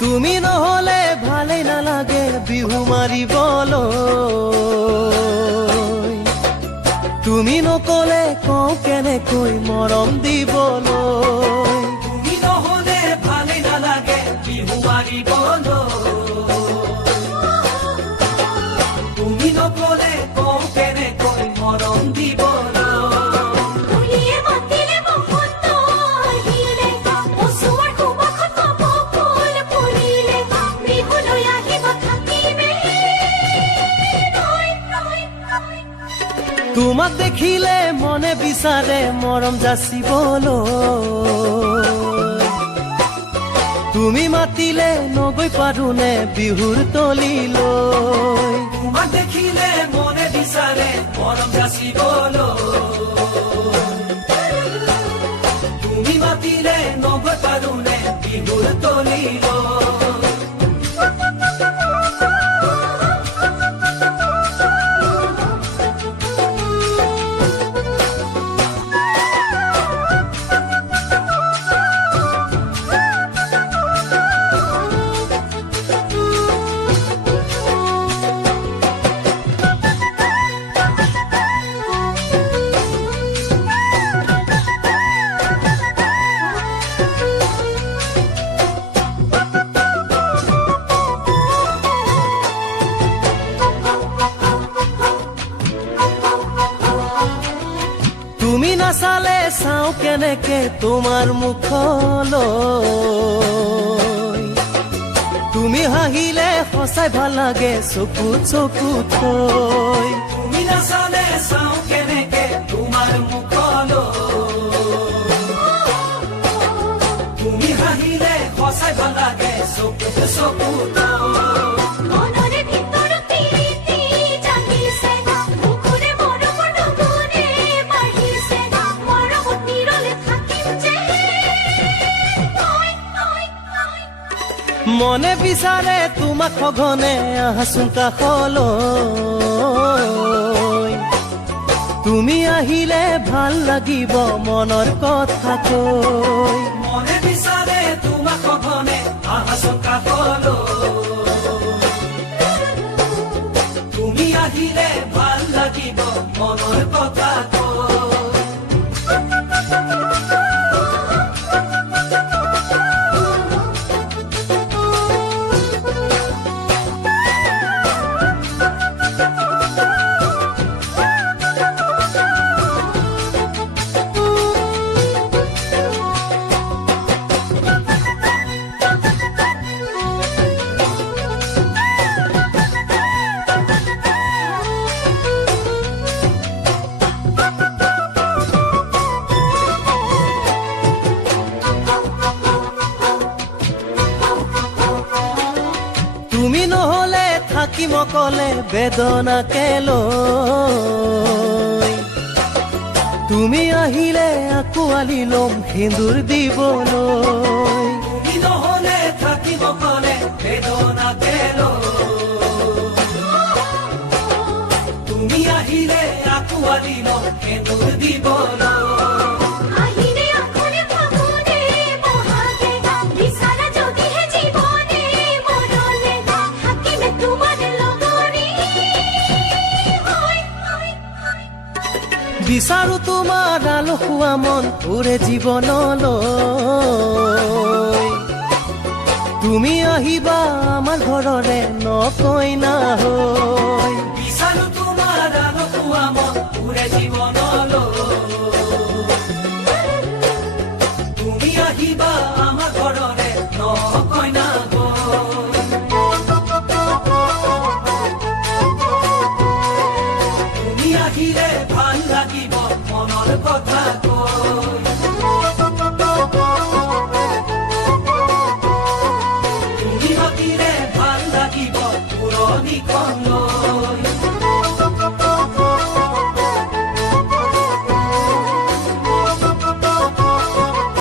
তুমি নহলে ভালে নালাগে বিহু মাৰিবলৈ তুমি নকলে কওঁ কেনেকৈ মৰম দিবলৈ তুমি নহলে ভালে নালাগে বিহু মাৰিবলৈ তুমি নকলে কওঁ কেনেকৈ মৰম দিবলৈ তোমাক দেখিলে মনে বিচাৰে মৰম যাচিবলৈ তুমি মাতিলে নগৈ পাৰোনে বিহুৰ তলিলৈ তোমাক দেখিলে মনে বিচাৰে মৰম যাচিবলৈ তুমি মাতিলে নগৈ পাৰোনে বিহুৰ তলিলৈ তুমি নাচালে চাওঁ কেনেকে তোমাৰ মুখলৈ তুমি হাঁহিলে সঁচাই ভাল লাগে চকুত চকুত থৈ তুমি নাচালে চাওঁ কেনেকে তোমাৰ মুখলৈ তুমি হাঁহিলে সঁচাই ভাল লাগে চকুত চকুত মনে বিচাৰে তোমাক সঘনে আহাচোন কাষলৈ তুমি আহিলে ভাল লাগিব মনৰ কথা কৈ মনে বিচাৰে তোমাক সঘনে আহাচোন কাষলৈ তুমি আহিলে ভাল লাগিব মনৰ কথা কৈ তুমি নহলে থাকিম অকলে বেদনাকে লৈ তুমি আহিলে আকোৱালি লম সিন্দুৰ দিবলৈ তুমি নহলে থাকিব অকলে বেদনাকে লৈ তুমি আহিলে আকোৱালি লম সিন্দুৰ দিবলৈ বিচাৰো তোমাৰ আলসুৱা মন পুৰে জীৱনলৈ তুমি আহিবা আমাৰ ঘৰৰে নকইনা হৈ বিচাৰো তোমাৰ আলসুৱা মন পুৰে জীৱনলৈ তুমি আহিবা আমাৰ ঘৰৰে নকইনা তুমি আহিলে ভাল লাগিব মনৰ কথা কৈ তুমি মাতিলে ভাল লাগিব পুৰণি খন